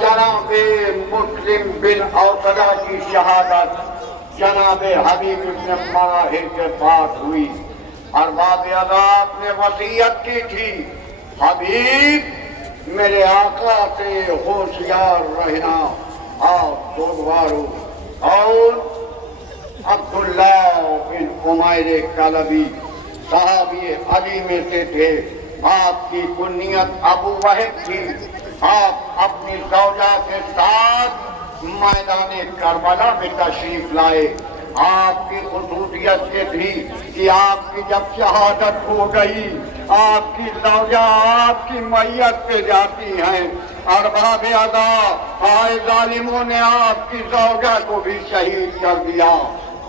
جناب مسلم بن اوقدہ کی شہادت جناب حبیب ابن مراحل کے پاس ہوئی۔ ارباب عذاب نے وصیت کی تھی، حبیب میرے آقا سے ہوشیار رہنا۔ آپ سوگوارو اور عبداللہ بن عمیر کلبی صحابی علی میں سے تھے۔ آپ کی کنیت ابو وحب تھی۔ آپ اپنی زوجہ کے ساتھ میدان کربلا میں تشریف لائے۔ آپ کی خصوصیت یہ تھی کہ آپ کی جب شہادت ہو گئی، آپ کی زوجہ آپ کی میت پہ جاتی ہیں۔ ارباب عذاب آئے ظالموں نے آپ کی زوجہ کو بھی شہید کر دیا۔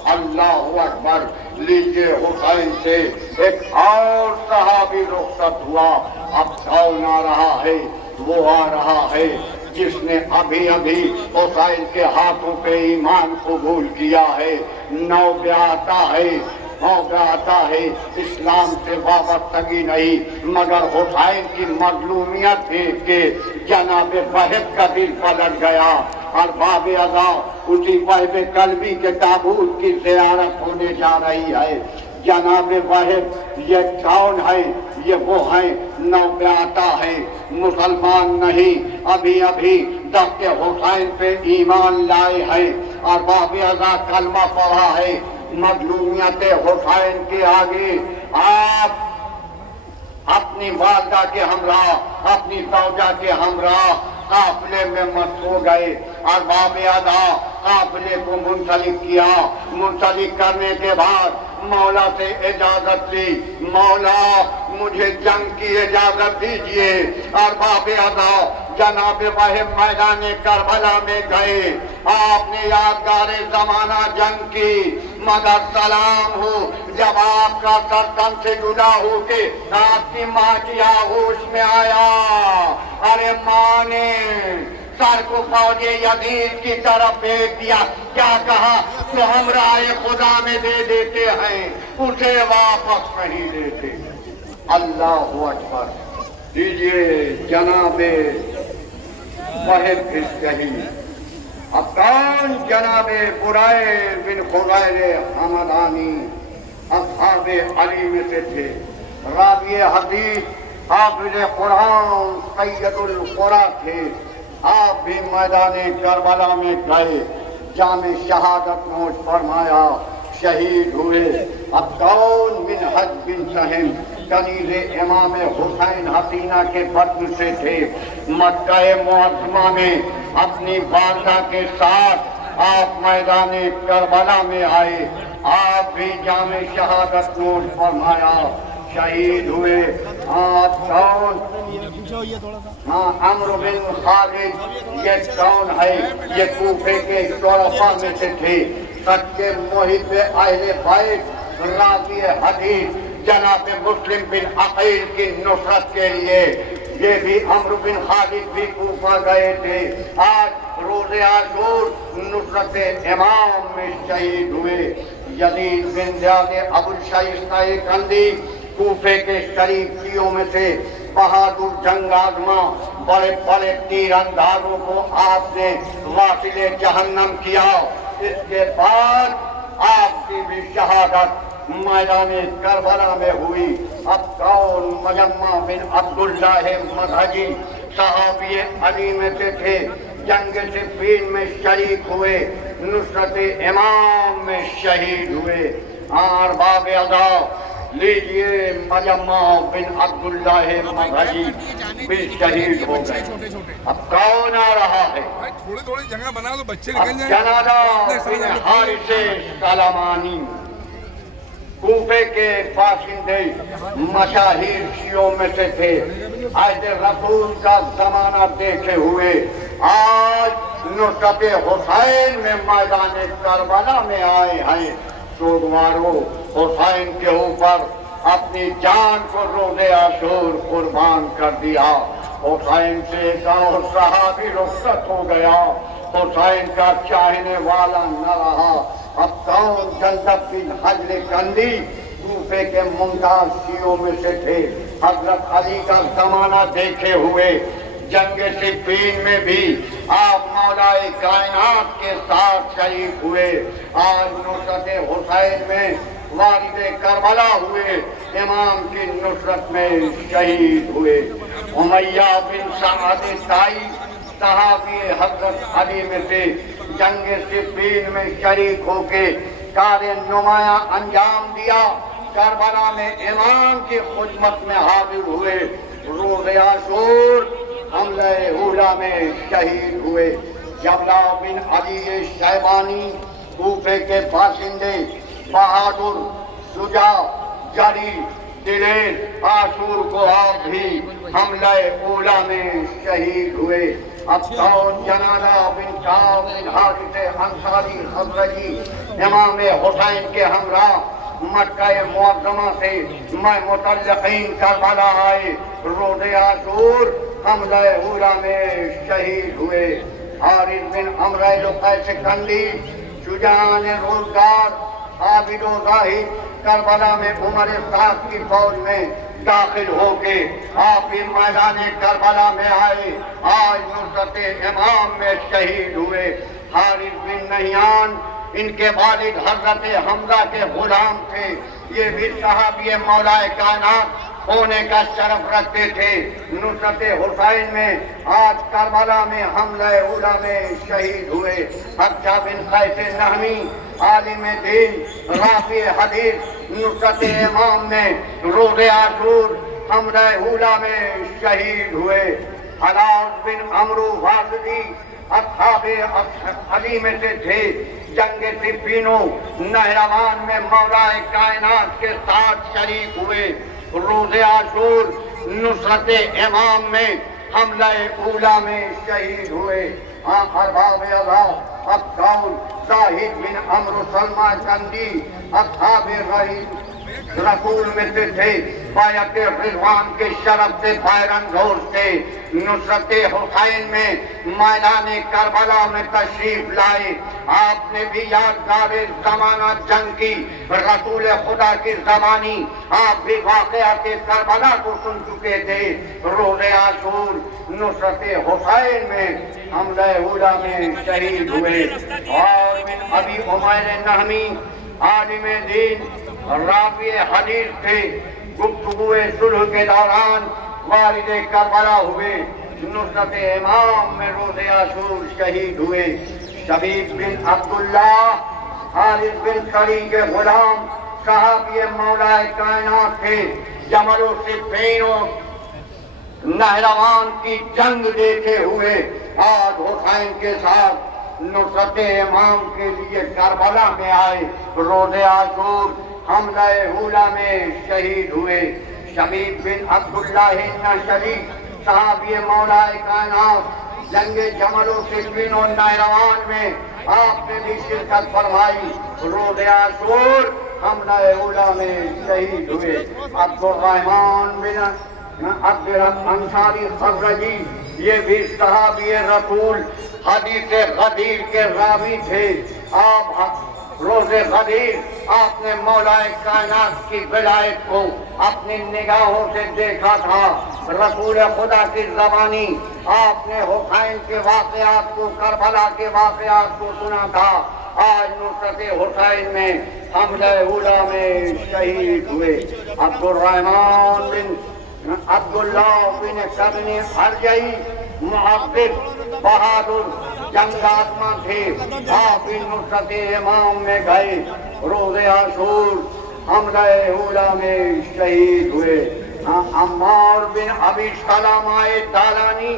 اللہ اکبر۔ لیجیے حسین سے ایک اور صحابی رخصت ہوا۔ اب کون آ رہا ہے؟ وہ آ رہا ہے جس نے ابھی حسین کے ہاتھوں پہ ایمان قبول کیا ہے، نو پہ آتا ہے، اسلام سے وابستگی نہیں، مگر حسین کی مظلومیت دیکھ کے جناب وحب کا دل پلٹ گیا۔ ارباب عذاب اسی وحب کلبی کے تابوت کی زیارت ہونے جا رہی ہے۔ جناب وحب یہ کون ہے؟ یہ وہ ہیں، نو پہ آتا ہے، مسلمان نہیں، ابھی دست حسین پہ ایمان لائے ہیں، ارباب عذاب کلمہ پڑھا ہے۔ مظلومیت حسین کے آگے آپ اپنی والدہ کے ہمراہ، اپنی زوجہ کے ہمراہ قافلے میں مت ہو گئے۔ ارباب عذاب قافلے کو منسلک کیا۔ منسلک کرنے کے بعد مولا سے اجازت لی، مولا مجھے جنگ کی اجازت دیجئے۔ ارباب عذاب جناب وحب میدان کربلا میں گئے۔ آپ نے یادگار زمانہ جنگ کی، مگر سلام ہو جب آپ کا سر تن سے جدا ہو کے آپ کی ماں کی آغوش میں آیا، ارے ماں نے سر کو فوج یزید کی طرف بھیج دیا۔ کیا کہا؟ تو ہم رائے خدا میں دے دیتے ہیں، اسے واپس نہیں دیتے۔ اللہ اکبر۔ دیجئے جناب وحب شہید۔ اب کون؟ جناب برائے بن خضیر حمدانی اصحاب علی میں سے تھے، راوی حدیث، حافظ قرآن، سید القرا تھے۔ آپ بھی میدان کربلا میں گئے، جام شہادت نوش فرمایا، شہید ہوئے۔ اب کون؟ منہج بن سہم کنیز امام حسین حسینہ کے بطن سے تھے۔ مکہ معظمہ میں اپنی والدہ کے ساتھ آپ میدان کربلا میں آئے۔ آپ بھی جام شہادت نوش فرمایا، شہید ہوئے۔ آپ کون؟ ہاں، عمرو بن خالد۔ یہ کون ہے؟ یہ کوفے کے شرفاء میں سے تھے، سچے محب اہل بیت، راوی حدیث، جناب مسلم بن عقیل کی نصرت کے لیے یہ بھی عمرو بن خالد بھی کوفہ گئے تھے۔ آج روز عاشور نصرت امام میں شہید ہوئے۔ یزید بن زیاد ابو الشیستہ کندی کوفے کے شریف شیعوں میں سے بہادر جنگ آزما، بڑے بڑے تیر اندازوں کو آپ نے واصل جہنم کیا۔ اس کے بعد آپ کی بھی شہادت میدان کربلا میں ہوئی۔ اب کون؟ مجمع بن عبداللہ مدھجی صحابی علی میں سے تھے، جنگ صفین میں شریک ہوئے، نصرت امام میں شہید ہوئے۔ ارباب عذاب لیجئے مجمع بن عبداللہ مدھجی بھی شہید ہو گئے۔ اب کون آ رہا ہے؟ تھوڑی جگہ بنا دو، بچے اب نکل جائیں۔ جنادہ بن حارث سلمانی کوفے کے باشندے مشاہیر شیعوں میں سے تھے، عہد رسول کا زمانہ دیکھے ہوئے آج نصرت حسین میں میدان کربلا میں آئے ہیں۔ سوگوارو حسین کے اوپر اپنی جان کو روز عاشور قربان کر دیا۔ حسین سے ایک اور صحابی رخصت ہو گیا، حسین کا چاہنے والا نہ رہا۔ اب کون؟ جندب بن حجر کندی کوفے کے ممتاز شیعوں میں سے تھے، حضرت علی کا زمانہ دیکھے ہوئے، جنگ صفین میں بھی آپ مولا کائنات کے ساتھ شریک ہوئے. آج نصرت حسین میں والد کربلا ہوئے, امام کی نصرت میں شہید ہوئے. امیہ بن سعد طائی صحابی حضرت علی میں سے جنگ صفین میں شریک ہو کے کار نمایاں انجام دیا. کربلا میں امام کی خدمت میں حاضر ہوئے. روز عاشور حملہ اولا میں شہید ہوئے. جبلہ بن علی شیبانی کوفے کے باشندے بہادر شجاع جری دلیر عاشور کو آپ بھی حملہ اولا میں شہید ہوئے. عطار جنادہ بن کعب بن حارث انصاری خزرجی امام حسین کے ہمراہ مکہ معظمہ سے میں متعلقین کربلا آئے. روز عاشور حملہ اولا میں شہید ہوئے. حارث بن عمرو لقیس کندی شجاعان روزگار عابد و زاہد کربلا میں عمر صاحب کی فوج میں داخل ہو کے آپ بھی میدان کربلا میں آئے. آج نصرت امام میں شہید ہوئے. حارث بن نہیان ان کے والد حضرت حمزہ کے غلام تھے. یہ بھی صحابی مولا کائنات ہونے کا شرف رکھتے تھے. نصرت حسین میں آج کربلا میں حملہ اولا میں شہید ہوئے. حفصہ بن قیس نہمی عالم دین رافع حدیث نصرت امام میں روز عاشور حملہ اولا میں شہید ہوئے. حلاس بن عمرو واسدی اصحاب علی میں سے تھے. جنگ صفین و نہروان میں مولا کائنات کے ساتھ شریک ہوئے. روز عاشور نصرت امام میں حملہ اولا میں شہید ہوئے. ارباب اللہ عطار زاہد بن عمرو سلمہ کندی اصحاب رسول میں سے تھے. بیعت رضوان کے شرف سے فائرانگوز تھے. نصرت حسین میں میدان کربلا میں تشریف لائے. آپ نے بھی یادگار زمانہ جنگ کی رسول خدا کی زبانی آپ بھی واقعات کربلا کو سن چکے تھے. روز عاشور نصرت حسین میں حملہ اولا میں شہید ہوئے. اور من ابی عمیر نہمی عالم دین رافع حدیث تھے. گفتگو صلح کے دوران والد کربلا ہوئے. نصرت امام میں روز عاشور شہید ہوئے. شبیب بن عبداللہ حارث بن قری کے غلام صحابی مولا کائنات تھے. جمل و صفین و نہروان کی جنگ دیکھے ہوئے آج حسین کے ساتھ نصرت امام کے لیے کربلا میں آئے. روز عاشور حملہ اولا میں شہید ہوئے. شبیب بن عبداللہ نشری صحابی مولا کائنات جنگ جمل و صفین و نہروان میں آپ نے بھی شرکت فرمائی. روز عاشور حملہ اولا میں شہید ہوئے. عبد الرحمن بن عبد انصاری خزرجی یہ بھی صحابی رسول حدیث غدیر کے راوی تھے. آپ روز غدیر آپ نے مولا کائنات کی ولایت کو اپنی نگاہوں سے دیکھا تھا. رسول خدا کی زبانی آپ نے حسین کے واقعات کو کربلا کے واقعات کو سنا تھا. آج نصرت حسین میں حملہ اولا میں شہید ہوئے. عبد الرحمن بن عبداللہ بن شبن ارجعی محقق بہادر جنگ آزما تھے. آپ نصرت امام میں گئے. روز عاشور حملہ اولا میں شہید ہوئے. عمار بن ابی سلمہ دارانی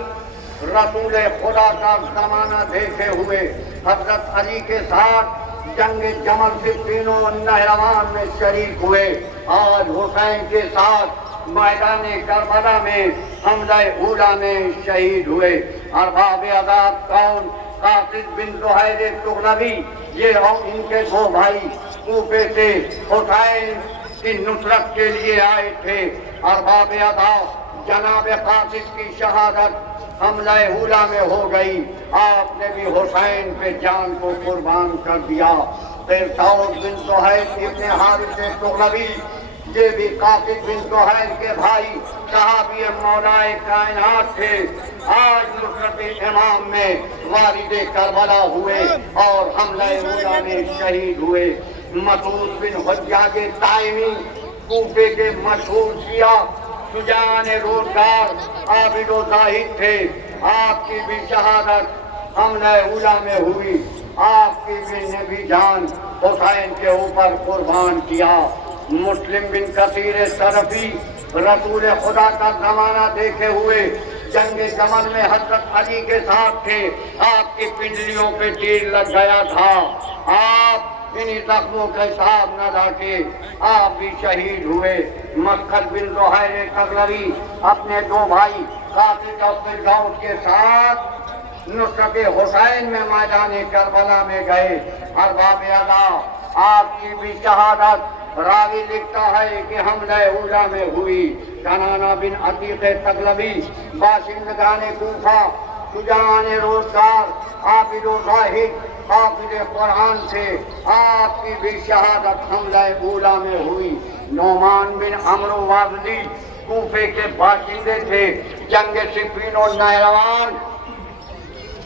رسول خدا کا زمانہ دیکھے ہوئے حضرت علی کے ساتھ جنگ جمل صفین و نہروان میں شریک ہوئے. آج حسین کے ساتھ میدان کربلا میں حملہ اولا میں شہید ہوئے. ارباب عذاب کون قاصد بن زہیر تغلبی یہ ان کے دو بھائی کوفے سے حسین کی نصرت کے لیے آئے تھے. ارباب عذاب جناب قاصد کی شہادت حملہ اولا میں ہو گئی. آپ نے بھی حسین پہ جان کو قربان کر دیا. پھر داؤد بن زہیر ابن حارث تغلبی یہ بھی قاصد بن زہیر کے بھائی صحابی مولا کائنات تھے. آج نصرت امام میں والد کربلا ہوئے اور حملہ اولا میں شہید ہوئے۔ مسعود بن حجاج طائمی کوفے کے مشہور شیعہ شجاعان روزگار عابد و زاہد تھے، آپ کی بھی شہادت حملہ اولا میں ہوئی، آپ کی بھی نے بھی جان حسین کے اوپر قربان کیا۔ مسلم بن کثیر صرفی رسول خدا کا زمانہ دیکھے ہوئے جنگ جمل میں حضرت علی کے ساتھ تھے، آپ کی پنڈلیوں پہ تیر لگ گیا تھا، آپ انہی زخموں کا حساب نہ رکھے، آپ بھی شہید ہوئے۔ مسعود بن زہیر تغلبی اپنے دو بھائی قاسم اور فردوس کے ساتھ نصرت حسین میں میدان کربلا میں گئے۔ ارباب اللہ آپ کی بھی شہادت راوی لکھتا ہے کہ حملہ اولا میں ہوئی۔ کنانہ بن عتیق تغلبی باشندگان کوفہ شجاعان روزگار عابد و زاہد حافظ قرآن سے، آپ کی بھی شہادت حملہ اولا میں ہوئی۔ نعمان بن عمرو وازدی کوفے کے باشندے تھے، جنگ صفین و نہروان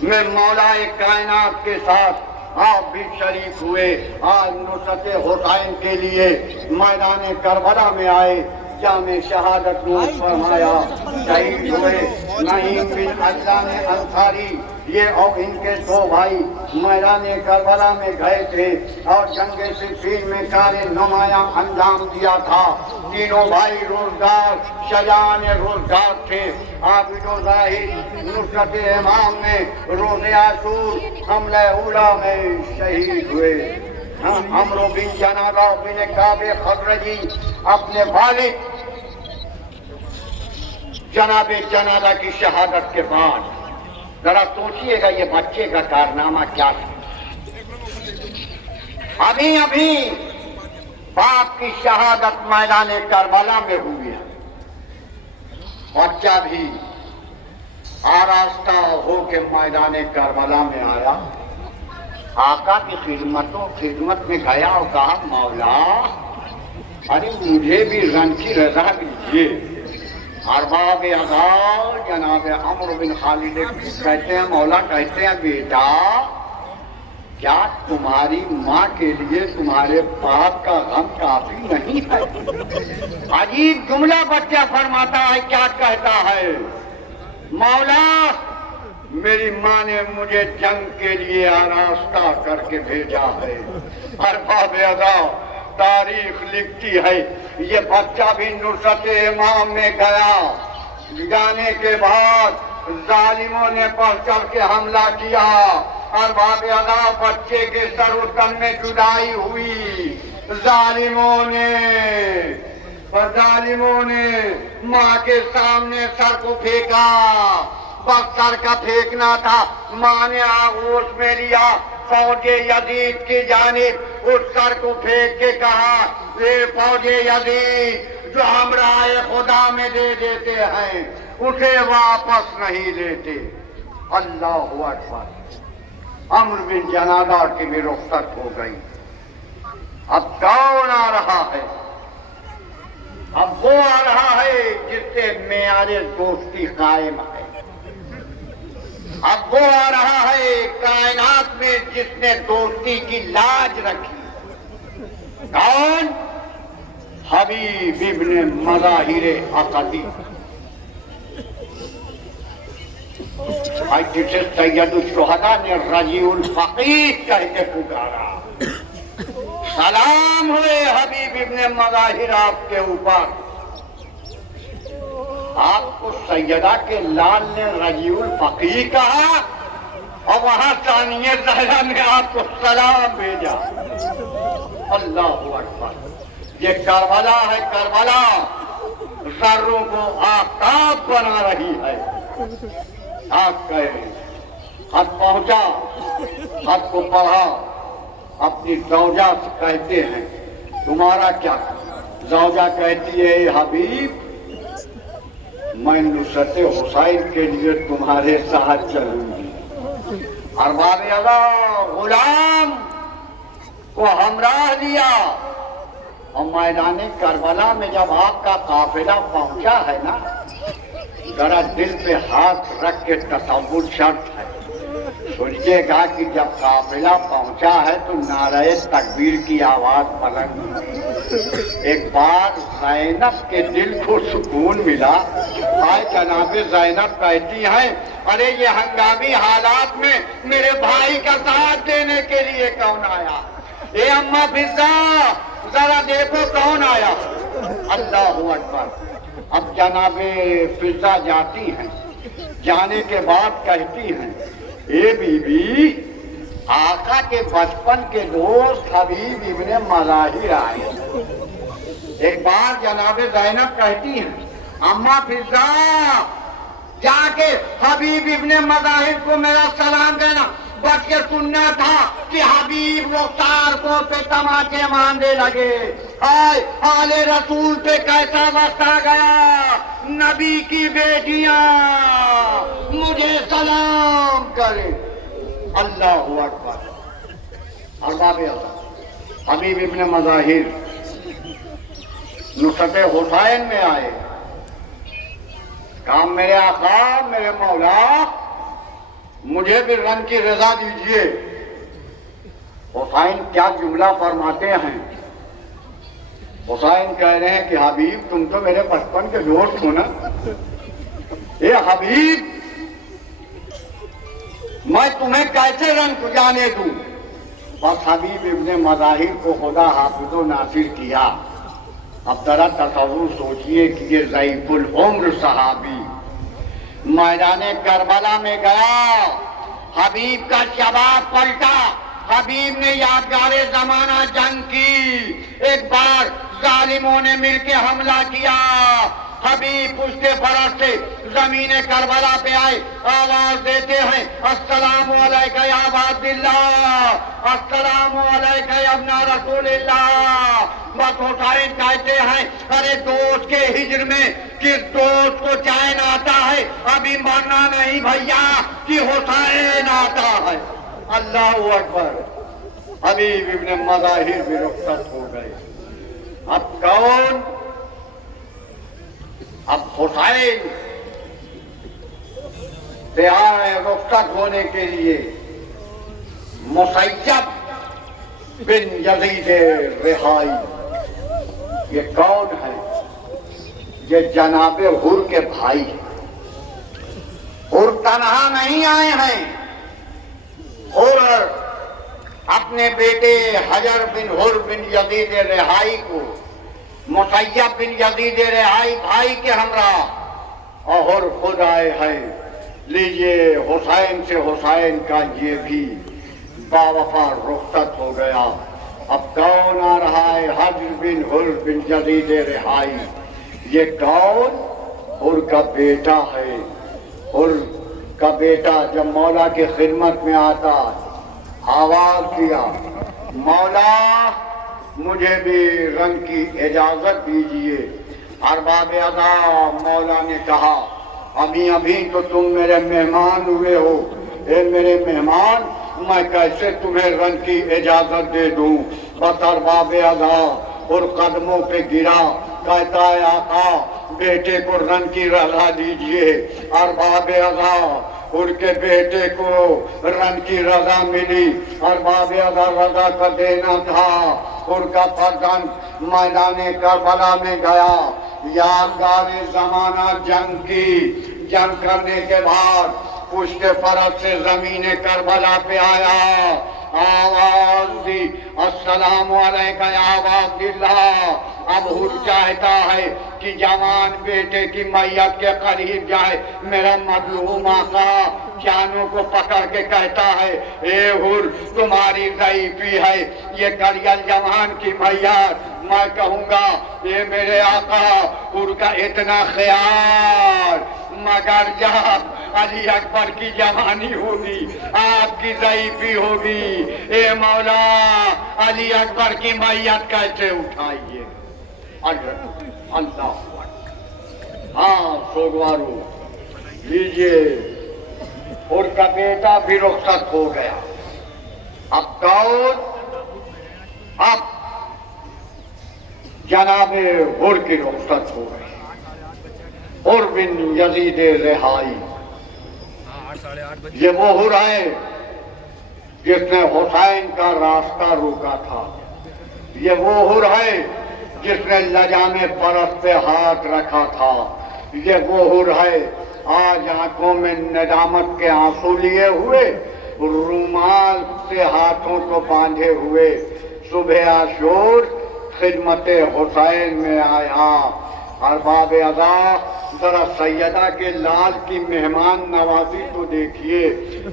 میں مولا کائنات کے ساتھ آپ بھی شریک ہوئے۔ آج نصرت حسین کے لیے میدان کربلا میں آئے، جامع شہادت نوش فرمایا، شہید ہوئے۔ نعیم بن عجلان انصاری یہ اور ان کے دو بھائی میدان کربلا میں گئے تھے اور جنگ صفین میں کار نمایاں انجام دیا تھا۔ تینوں بھائی روزگار شجاعان روزگار تھے، عابد و زاہد نصرت امام میں روز عاشور حملہ اولا میں شہید ہوئے۔ عمرو بن جنادہ بن کعب خزرجی اپنے والد جناب جنادہ کی شہادت کے بعد ذرا سوچئے گا یہ بچے کا کارنامہ کیا تھا۔ ابھی باپ کی شہادت میدان کربلا میں ہوئی ہے، بچہ بھی آراستہ ہو کے میدان کربلا میں آیا، آقا کی خدمت میں گیا اور کہا مولا ارے مجھے بھی رن کی رضا دیجیے۔ ارباب اغال جناب عمرو بن خالد کہتے ہیں، مولا کہتے ہیں بیٹا کیا تمہاری ماں کے لیے تمہارے باپ کا غم کافی نہیں ہے؟ عجیب جملہ بچہ فرماتا ہے، کیا کہتا ہے؟ مولا میری ماں نے مجھے جنگ کے لیے آراستہ کر کے بھیجا ہے۔ ارباب اغال تاریخ لکھتی ہے یہ بچہ بھی نصرت امام میں گیا، جانے کے بعد ظالموں نے بڑھ چڑھ کے حملہ کیا، ارباب اللہ بچے کے سر و تن میں جدائی ہوئی، ظالموں نے ماں کے سامنے سر کو پھینکا، بس سر کا پھینکنا تھا، ماں نے آغوش میں لیا، فوج یزید کی جانب اس سر کو پھینک کے کہا اے فوج یزید جو ہمراہ خدا میں دے دیتے ہیں اسے واپس نہیں لیتے۔ اللہ اکبر۔ عمرو بن جنادہ کی بھی رخصت ہو گئی۔ اب کون آ رہا ہے؟ اب وہ آ رہا ہے جس سے معیار دوستی قائم ہے، اب وہ آ رہا ہے کائنات میں جس نے دوستی کی لاج رکھی۔ کون؟ حبیب ابن مظاہر عقدی، جسے سید الشہداء نے رجیع الفقیہ کہہ کے پکارا۔ سلام ہوئے حبیب ابن مظاہر آپ کے اوپر، آپ کو سیدہ کے لال نے رجیع الفقیہ کہا اور وہاں ثانیہ زہرا نے آپ کو سلام بھیجا۔ اللہ اکبر۔ یہ کربلا ہے، کربلا ذروں کو آفتاب بنا رہی ہے۔ آپ کہے خط پہنچا، خط کو پڑھا، اپنی زوجہ سے کہتے ہیں تمہارا کیا؟ زوجہ کہتی ہے اے حبیب میں نصرت حسین کے لیے تمہارے ساتھ چلوں گی۔ ارباب اللہ غلام کو ہمراہ لیا اور میدان کربلا میں جب آپ کا قافلہ پہنچا ہے نا، ذرا دل پہ ہاتھ رکھ کے تصور شرط ہے، سوچیے گا کہ جب قافلہ پہنچا ہے تو نعرہ تکبیر کی آواز بلند ہوئی۔ ایک بار زینب کے دل کو سکون ملا۔ آئے جناب زینب کہتی ہیں ارے یہ ہنگامی حالات میں میرے بھائی کا ساتھ دینے کے لیے کون آیا؟ اے اماں فضا ذرا دیکھو کون آیا۔ اللہ اکبر۔ اب جناب فضا جاتی ہیں، جانے کے بعد کہتی ہیں اے بی بی آقا کے بچپن کے دوست حبیب ابن مظاہر آئے۔ ایک بار جناب زینب کہتی ہیں اماں فضا جا کے حبیب ابن مظاہر کو میرا سلام دینا، بس یہ سننا تھا کہ حبیب رخسار کو پہ تماچے مارنے لگے۔ آل رسول پہ کیسا وقت آ گیا، نبی کی بیٹیاں مجھے سلام کرے۔ اللہ اکبر۔ ارباب اللہ حبیب ابن مظاہر نصرت حسین میں آئے، کہا میرے آقا میرے مولا مجھے بھی رنگ کی رضا دیجئے۔ حسین کیا جملہ فرماتے ہیں؟ حسین کہہ رہے ہیں کہ حبیب تم تو میرے بچپن کے دوست ہو نا، اے حبیب میں تمہیں کیسے رنگ جانے دوں؟ بس حبیب ابن مظاہر کو خدا حافظ و ناصر کیا۔ اب ذرا تصور سوچئے کہ یہ ضعیف العمر صحابی میدان کربلا میں گیا، حبیب کا شباب پلٹا، حبیب نے یادگار زمانہ جنگ کی۔ ایک بار ظالموں نے مل کے حملہ کیا، حبیب پشت فرس سے زمین کربلا پہ آئے، آواز دیتے ہیں السلام علیکہ یا عباد اللہ، السلام علیکہ یا ابن رسول اللہ۔ بس حسین کہتے ہیں ارے دوست کے ہجر میں کس دوست کو چین آتا ہے، ابھی مرنا نہیں بھیا کہ حسین آتا ہے۔ اللہ اکبر۔ حبیب ابن مظاہر بھی رخصت ہو گئے۔ اب کون؟ اب حسین سے آئے رخصت ہونے کے لیے مسیب بن یزید رہائی۔ یہ کون ہے؟ یہ جناب حر کے بھائی ہیں۔ حر تنہا نہیں آئے ہیں، حر اپنے بیٹے حجر بن حر بن یزید رہائی کو مسیب بن یزید رہائی بھائی کے ہمراہ اور خود آئے ہیں۔ لیجئے حسین سے حسین کا یہ بھی باوفا رخصت ہو گیا۔ اب کون آ رہا ہے؟ حجر بن حر بن یزید رہائی۔ یہ کون؟ حر کا بیٹا ہے۔ حر کا بیٹا جب مولا کی خدمت میں آتا آواز دیا مولا مجھے بھی رنگ کی اجازت دیجئے۔ ارباب ادا مولا نے کہا ابھی تو تم میرے مہمان ہوئے ہو، اے میرے مہمان میں کیسے تمہیں رنگ کی اجازت دے دوں؟ بس ارباب ادا اور قدموں پہ گرا، کہتا ہے آقا بیٹے کو رنگ کی رضا دیجئے۔ ارباب ادا ان کے بیٹے کو رنگ کی رضا ملی، ارباب ادا رضا کا دینا تھا۔ ان کا فرزند میدان کربلا میں گیا، یادگار زمانہ جنگ کی، جنگ کرنے کے بعد پشت فرس سے زمین کربلا پہ آیا، آواز دی السلام علیکہ یا عباد اللہ۔ اب حر چاہتا ہے کہ جوان بیٹے کی میت کے قریب جائے، میرا مظلوم آقا جانوں کو پکڑ کے کہتا ہے اے حر تمہاری ضعیفی ہے، یہ کریل جوان کی میت، میں کہوں گا اے میرے آقا حر کا اتنا خیال، مگر جب علی اکبر کی جوانی ہوگی آپ کی ضعیفی ہوگی، اے مولا علی اکبر کی میت کیسے اٹھائیے؟ اللہ ہاں سوگوارو لیجئے۔ ان کا بیٹا بھی رخصت ہو گیا۔ اب کون؟ اب جناب حر کی رخصت ہو گئی۔ حر بن یزید رہائی، یہ وہ حر ہے جس نے حسین کا راستہ روکا تھا، یہ وہ حر ہے جس نے لجام پرست پہ ہاتھ رکھا تھا، یہ وہ حر ہے آج آنکھوں میں ندامت کے آنسو لیے ہوئے، رومال سے ہاتھوں کو باندھے ہوئے صبح عاشور خدمت حسین میں آیا۔ ارباب ادا ذرا سیدہ کے لال کی مہمان نوازی تو دیکھیے،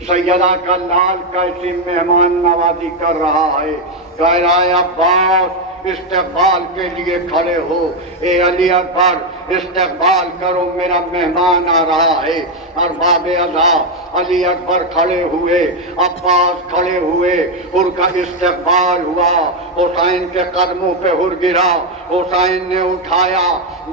سیدہ کا لال کیسی مہمان نوازی کر رہا ہے، کہہ رہا ہے عباس استقبال کے لیے کھڑے ہو، اے علی اکبر استقبال کرو، میرا مہمان آ رہا ہے۔ ارباب ادا علی اکبر کھڑے ہوئے، عباس کھڑے ہوئے، حر کا استقبال ہوا، حسین کے قدموں پہ حر گرا، حسین نے اٹھایا،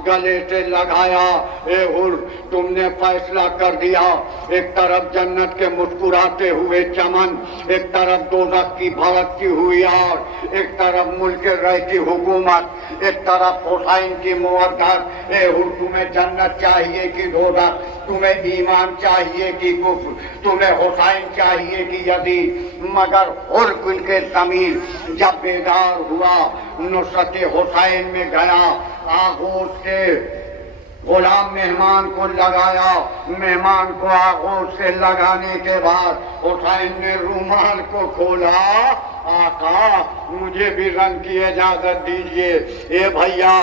گلے سے لگایا، اے حر تم نے فیصلہ کر دیا، ایک طرف جنت کے مسکراتے ہوئے چمن، ایک طرف دوزخ کی بھڑکتی ہوئی آگ، ایک طرف ملک رہتی حکومت، ایک طرف حسین کی مودت۔ اے حر تمہیں جنت چاہیے کہ دوزخ، تمہیں ایمان چاہیے کہ کفر، تمہیں حسین چاہیے کہ یزید؟ مگر حر کل کے ضمیر جب بیدار ہوا نصرت حسین میں گیا، آغوش کے غلام مہمان کو لگایا، مہمان کو آغوش سے لگانے کے بعد حسین نے رومال کو کھولا، آقا مجھے بھی رنگ کی اجازت دیجئے، اے بھیا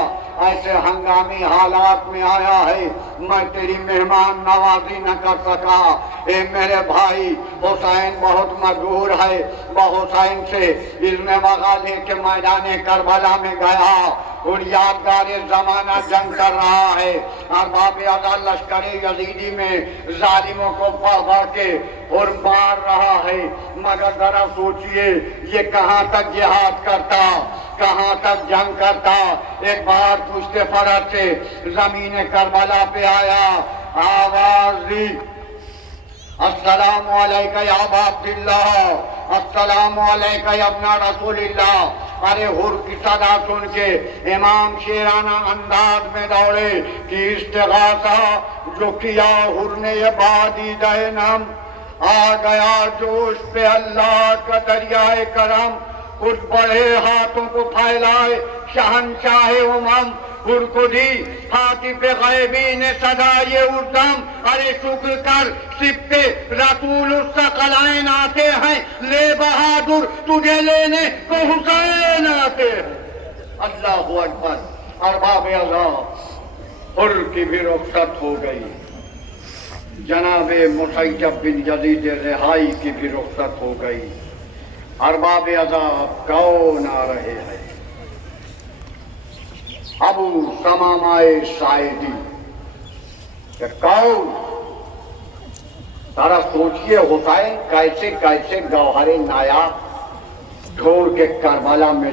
ایسے ہنگامی حالات میں آیا ہے، میں تیری مہمان نوازی نہ کر سکا، اے میرے بھائی حسین بہت مغرور ہے، حسین سے اذن وغا لے کے میدان کربلا میں گیا اور یادگار زمانہ جنگ کر رہا ہے، ارباب ادا لشکر یزیدی میں ظالموں کو بڑھ بڑھ کے اور مار رہا ہے، مگر ذرا سوچئے یہ کہاں تک جہاد کرتا، کہاں تک جنگ کرتا؟ ایک بار پشت فرس سے زمین کربلا پہ آیا، آواز دی، السلام علیکہ یا ابا عبداللہ، السلام علیکہ یا ابن رسول اللہ۔ ارے حر کی صدا سن کے امام شیرانہ انداز میں دوڑے کہ استغاثہ جو کیا حر نے یہ بادی دینم، آ گیا جوش پہ اللہ کا دریائے کرم، کچھ بڑے ہاتھوں کو پھیلائے شہنشاہ امم، حر کو دی حاطب غیبی نے صدا یہ اردم، ارے شکر کر سبتے رسول الثقلین آتے ہیں، لے بہادر تجھے لینے کو حسین آتے ہیں۔ اللہ اکبر۔ ارباب اعضاء حر کی بھی رخصت ہو گئی، جناب مسیب بن یزید رہائی کی بھی رخصت ہو گئی، ارباب اعضاء کون آ رہے ہیں؟ ابو ثمامہ ساعدی، کہ کون؟ ذرا سوچئے حسین کیسے کیسے گوہر نایاب چھوڑ کے کربلا میں